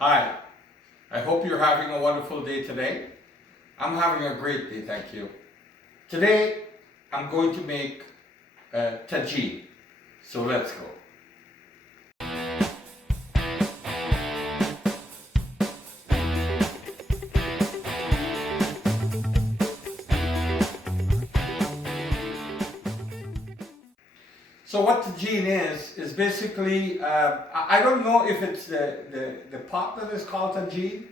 Hi, I hope you're having a wonderful day today. I'm having a great day, thank you. Today, I'm going to make tajine. So let's go. So what tajine is basically, I don't know if it's the pot that is called tajine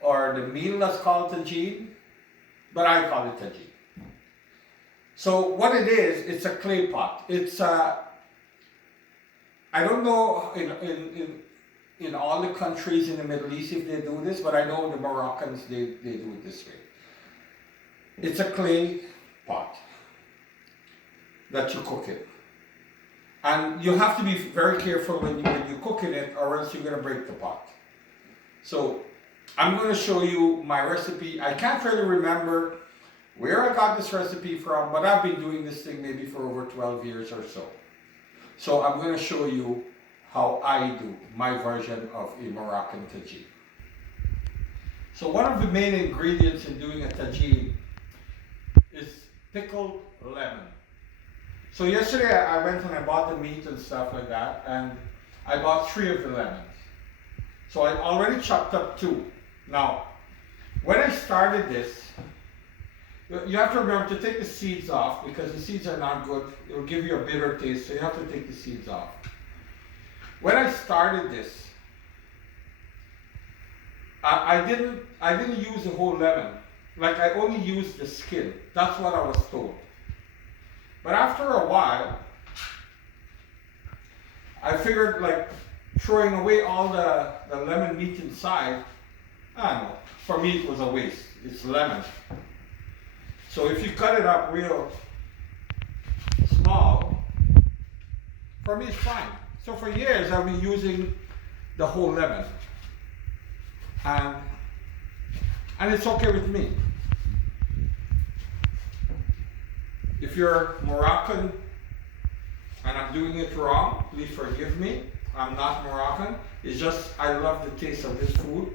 or the meal that's called tajine, but I call it tajine. So what it is, it's a clay pot. It's I don't know in all the countries in the Middle East if they do this, but I know the Moroccans they do it this way. It's a clay pot that you cook in. And you have to be very careful when you cook in it, or else you're going to break the pot. So I'm going to show you my recipe. I can't really remember where I got this recipe from, but I've been doing this thing maybe for over 12 years or so. So I'm going to show you how I do my version of a Moroccan tajine. So one of the main ingredients in doing a tajine is pickled lemon. So yesterday I went and I bought the meat and stuff like that, and I bought 3 of the lemons. So I already chopped up 2. Now, when I started this, you have to remember to take the seeds off because the seeds are not good. It will give you a bitter taste, so you have to take the seeds off. When I started this, I didn't use the whole lemon. Like I only used the skin. That's what I was told. But after a while, I figured like throwing away all the lemon meat inside, I don't know, for me it was a waste. It's lemon. So if you cut it up real small, for me it's fine. So for years I've been using the whole lemon. And it's okay with me. If you're Moroccan and I'm doing it wrong, please forgive me. I'm not Moroccan. It's just I love the taste of this food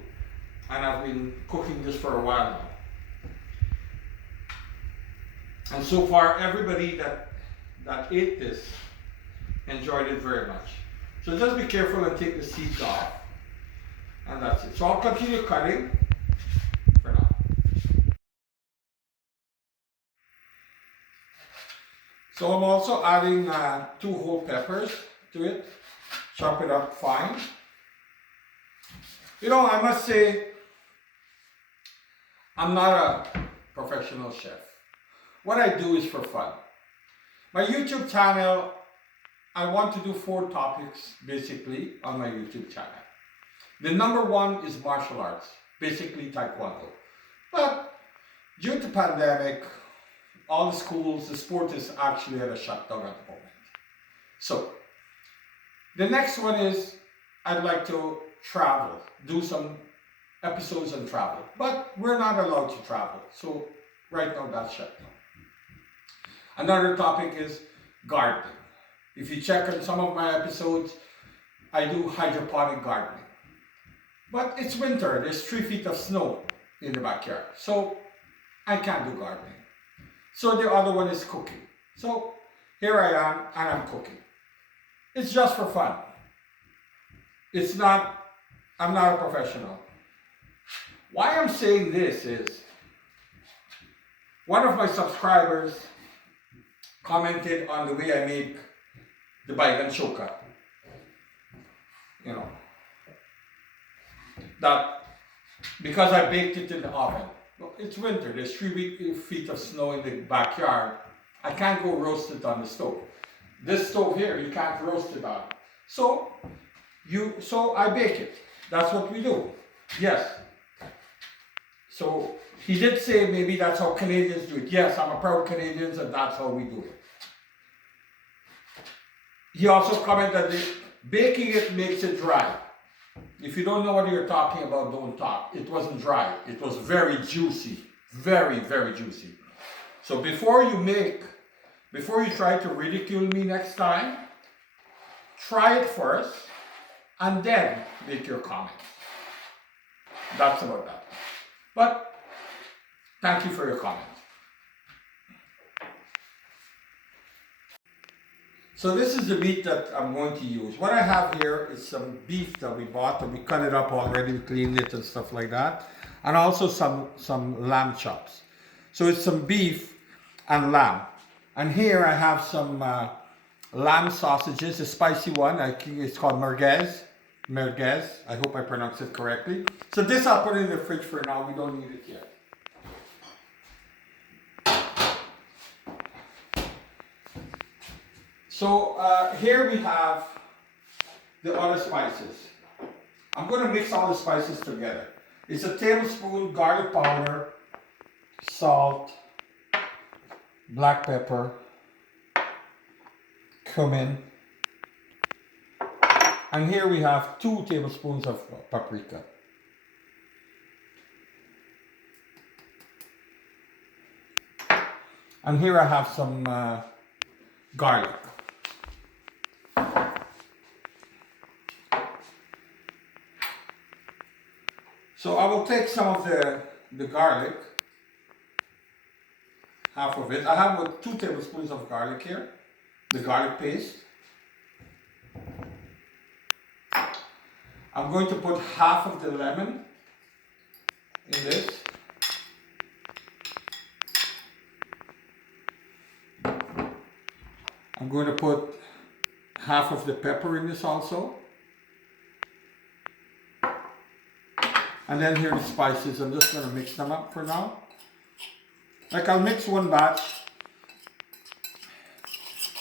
and I've been cooking this for a while now. And so far everybody that ate this enjoyed it very much. So just be careful and take the seeds off. And that's it. So I'll continue cutting for now. So I'm also adding 2 whole peppers to it. Chop it up fine. You know, I must say, I'm not a professional chef. What I do is for fun. My YouTube channel, I want to do 4 topics basically on my YouTube channel. The number 1 is martial arts, basically Taekwondo. But due to pandemic, all the schools, the sport is actually at a shutdown at the moment. So, the next one is I'd like to travel, do some episodes on travel. But we're not allowed to travel, so right now that's shut down. Another topic is gardening. If you check on some of my episodes, I do hydroponic gardening. But it's winter, there's 3 feet of snow in the backyard, so I can't do gardening. So the other one is cooking. So here I am and I'm cooking. It's just for fun. I'm not a professional. Why I'm saying this is, one of my subscribers commented on the way I make the baigan choka. You know, that because I baked it in the oven. It's winter, there's 3 feet of snow in the backyard. I can't go roast it on the stove. This stove here, you can't roast it on. So I bake it. That's what we do. Yes. So he did say maybe that's how Canadians do it. Yes, I'm a proud Canadian and that's how we do it. He also commented that baking it makes it dry. If you don't know what you're talking about, don't talk. It wasn't dry. It was very juicy. Very, very juicy. So before you try to ridicule me next time, try it first, and then make your comment. That's about that. But thank you for your comment. So this is the meat that I'm going to use. What I have here is some beef that we bought, and we cut it up already, we cleaned it and stuff like that. And also some lamb chops. So it's some beef and lamb. And here I have some lamb sausages, a spicy one. I think it's called merguez. Merguez. I hope I pronounced it correctly. So this I'll put in the fridge for now. We don't need it yet. So here we have the other spices. I'm going to mix all the spices together. It's a tablespoon garlic powder, salt, black pepper, cumin, and here we have 2 tablespoons of paprika. And here I have some garlic. So I will take some of the garlic, half of it. I have 2 tablespoons of garlic here, the garlic paste. I'm going to put half of the lemon in this. I'm going to put half of the pepper in this also. And then here are the spices. I'm just going to mix them up for now. Like I'll mix one batch.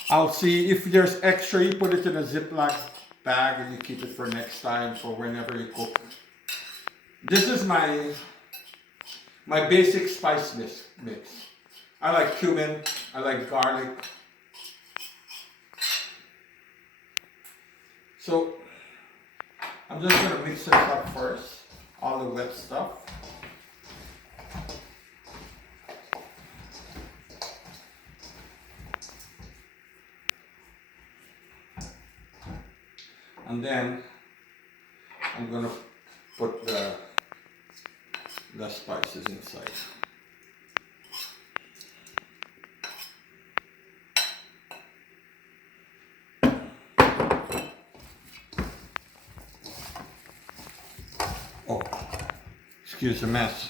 I'll see if there's extra, you put it in a Ziploc bag and you keep it for next time, for whenever you cook. This is my basic spice mix. I like cumin, I like garlic. So I'm just going to mix it up first. All the wet stuff. And then I'm going to put the spices inside. Oh, excuse the mess.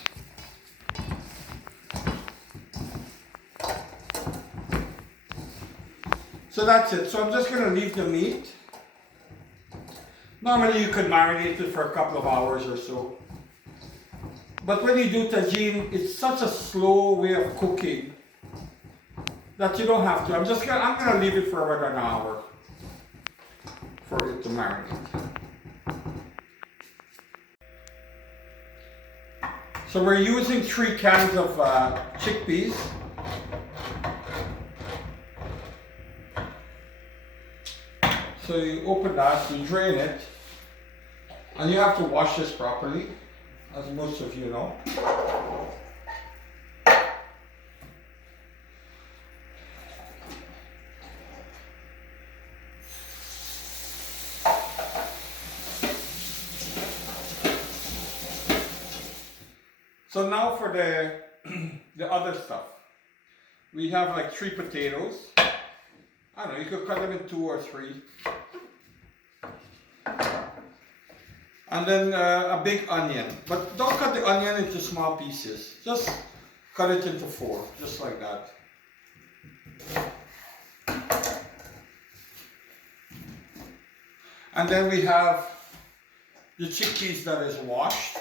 So that's it. So I'm just going to leave the meat. Normally you could marinate it for a couple of hours or so. But when you do tajine, it's such a slow way of cooking that you don't have to. I'm gonna leave it for about an hour for it to marinate. So we're using 3 cans of chickpeas. So you open that, you drain it, and you have to wash this properly, as most of you know. So now for the other stuff. We have like 3 potatoes. I don't know, you could cut them in 2 or 3. And then a big onion. But don't cut the onion into small pieces. Just cut it into 4, just like that. And then we have the chickpeas that is washed.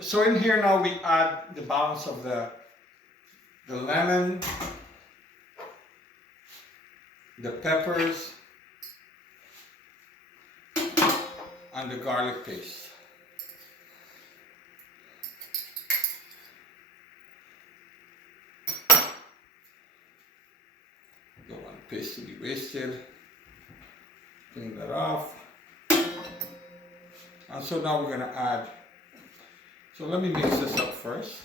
So in here now we add the balance of the lemon, the peppers, and the garlic paste. Don't want the paste to be wasted. Clean that off. And so now we're going to add. So let me mix this up first.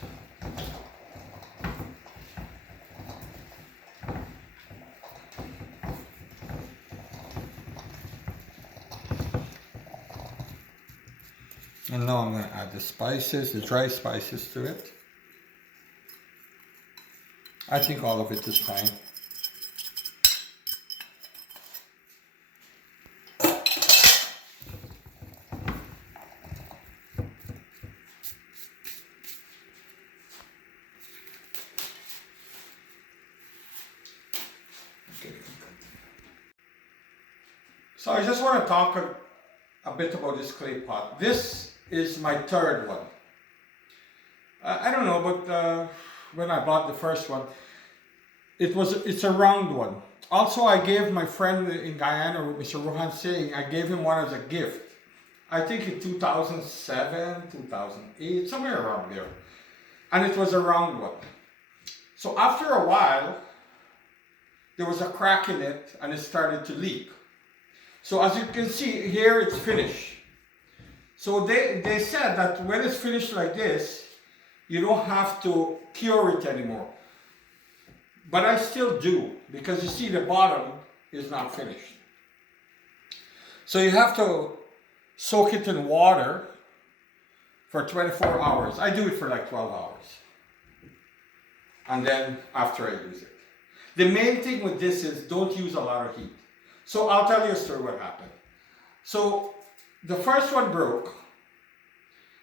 And now I'm going to add the spices, the dry spices to it. I think all of it is fine. So I just want to talk a bit about this clay pot. This is my third one. I don't know, but when I bought the first one, it's a round one. Also, I gave my friend in Guyana, Mr. Rohan Singh, I gave him one as a gift. I think in 2007, 2008, somewhere around there. And it was a round one. So after a while, there was a crack in it and it started to leak. So as you can see, here it's finished. So they said that when it's finished like this, you don't have to cure it anymore. But I still do, because you see the bottom is not finished. So you have to soak it in water for 24 hours. I do it for like 12 hours. And then after I use it. The main thing with this is don't use a lot of heat. So I'll tell you a story what happened. So the first one broke,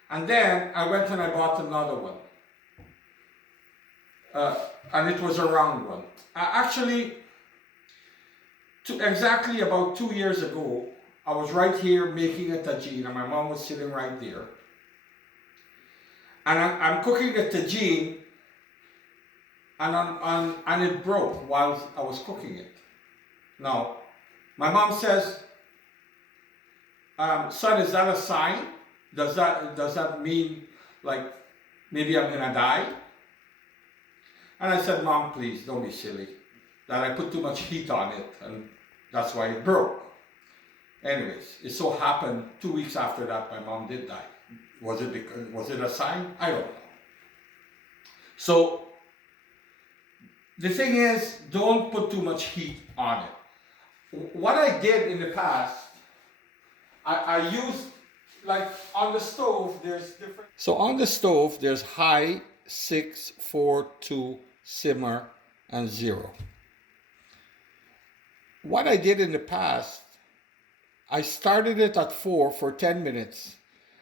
and then I went and I bought another one. And it was a round one. Actually, exactly about 2 years ago, I was right here making a tajine, and my mom was sitting right there. And I'm cooking the tajine, and it broke while I was cooking it. Now, my mom says, son, is that a sign? Does that mean like maybe I'm gonna die? And I said, Mom, please don't be silly. That I put too much heat on it and that's why it broke. Anyways, it so happened 2 weeks after that my mom did die. Was it a sign? I don't know. So the thing is, don't put too much heat on it. What I did in the past, I used, like on the stove, there's different. So on the stove, there's high, 6, 4, 2, simmer, and 0. What I did in the past, I started it at 4 for 10 minutes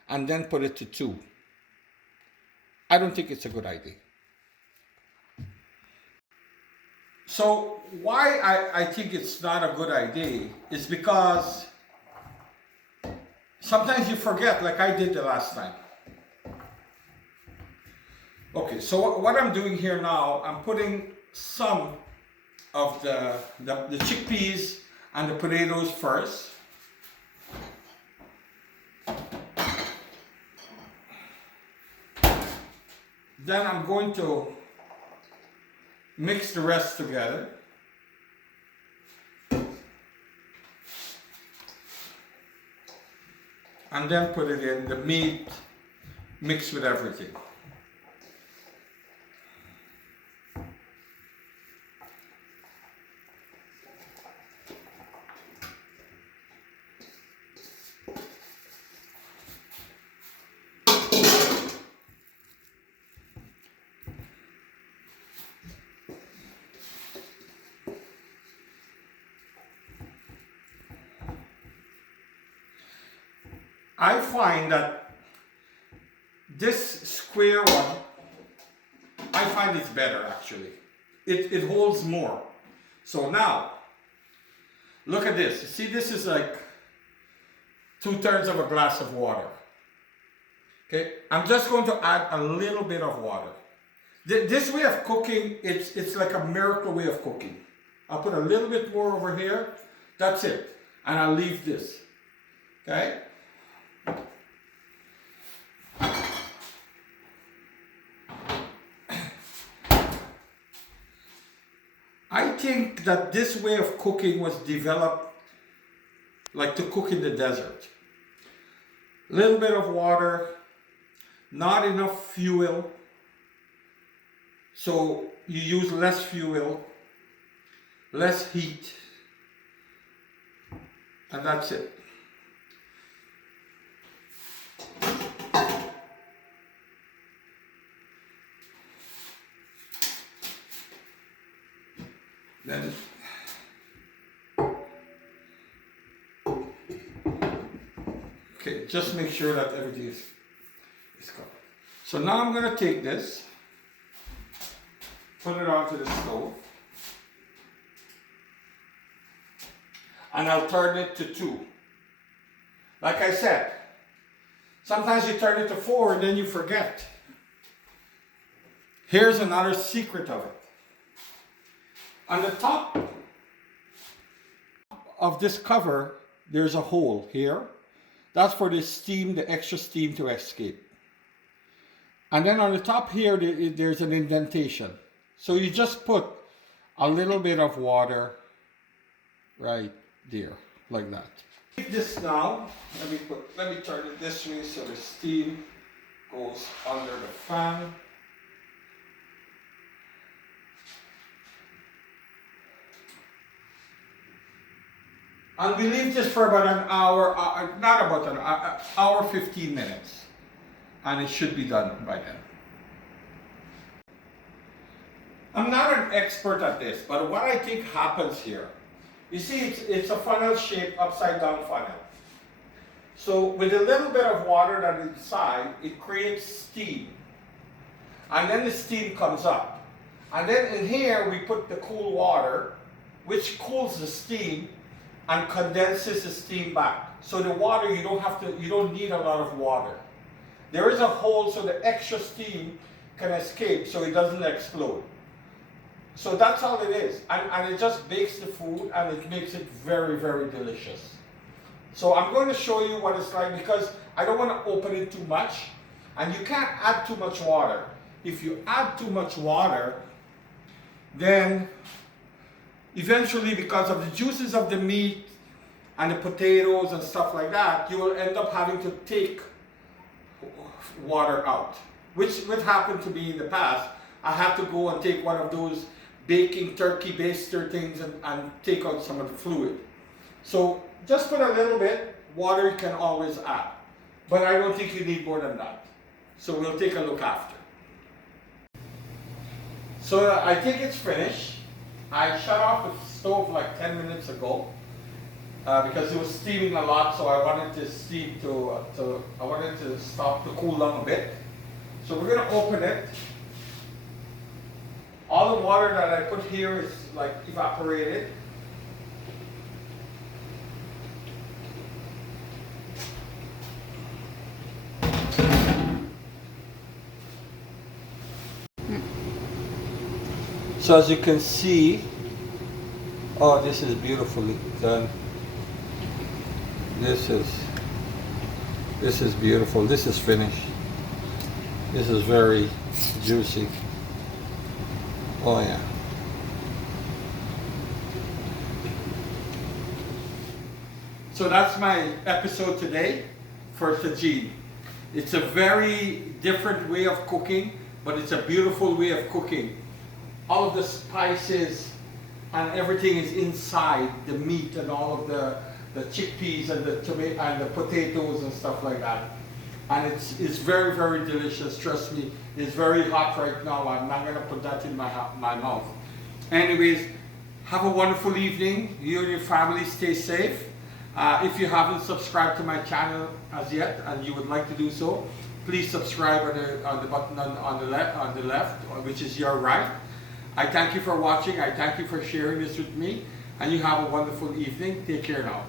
and then put it to 2. I don't think it's a good idea. So why I think it's not a good idea is because sometimes you forget, like I did the last time. Okay, so what I'm doing here now, I'm putting some of the chickpeas and the potatoes first. Then I'm going to mix the rest together. And then put it in the meat mixed with everything. I find that this square one, I find it's better actually. It holds more. So now, look at this. See, this is like 2/3 of a glass of water. Okay, I'm just going to add a little bit of water. This way of cooking, it's like a miracle way of cooking. I'll put a little bit more over here. That's it. And I'll leave this. Okay? I think that this way of cooking was developed like to cook in the desert. A little bit of water, not enough fuel, so you use less fuel, less heat, and that's it. Then okay, just make sure that everything is covered. So now I'm going to take this, put it onto the stove, and I'll turn it to 2. Like I said, sometimes you turn it to 4 and then you forget. Here's another secret of it. On the top of this cover, there's a hole here. That's for the steam, the extra steam to escape. And then on the top here, there's an indentation. So you just put a little bit of water right there, like that. Take this now, let me turn it this way so the steam goes under the fan. And we leave this for about an hour, not about an hour, 15 minutes. And it should be done by then. I'm not an expert at this, but what I think happens here, you see it's a funnel shaped upside down funnel. So with a little bit of water that is inside, it creates steam. And then the steam comes up. And then in here we put the cool water, which cools the steam and condenses the steam back. So the water, you don't need a lot of water. There is a hole so the extra steam can escape so it doesn't explode. So that's all it is. And it just bakes the food and it makes it very, very delicious. So I'm going to show you what it's like because I don't want to open it too much. And you can't add too much water. If you add too much water, then eventually, because of the juices of the meat and the potatoes and stuff like that, you will end up having to take water out, which would happen to me in the past. I had to go and take one of those baking turkey baster things and take out some of the fluid. So just put a little bit. Water you can always add, but I don't think you need more than that. So we'll take a look after. So I think it's finished. I shut off the stove like 10 minutes ago because it was steaming a lot, so I wanted the steam I wanted to stop to cool down a bit. So we're gonna open it. All the water that I put here is like evaporated. So as you can see, oh, this is beautifully done. This is beautiful. This is finished. This is very juicy. Oh yeah. So that's my episode today for Tajine. It's a very different way of cooking, but it's a beautiful way of cooking. All of the spices and everything is inside the meat and all of the chickpeas and the tomato and the potatoes and stuff like that. And it's very, very delicious. Trust me, it's very hot right now. I'm not gonna put that in my mouth. Anyways, have a wonderful evening. You and your family stay safe. If you haven't subscribed to my channel as yet and you would like to do so, please subscribe on the button on the left, which is your right. I thank you for watching. I thank you for sharing this with me. And you have a wonderful evening. Take care now.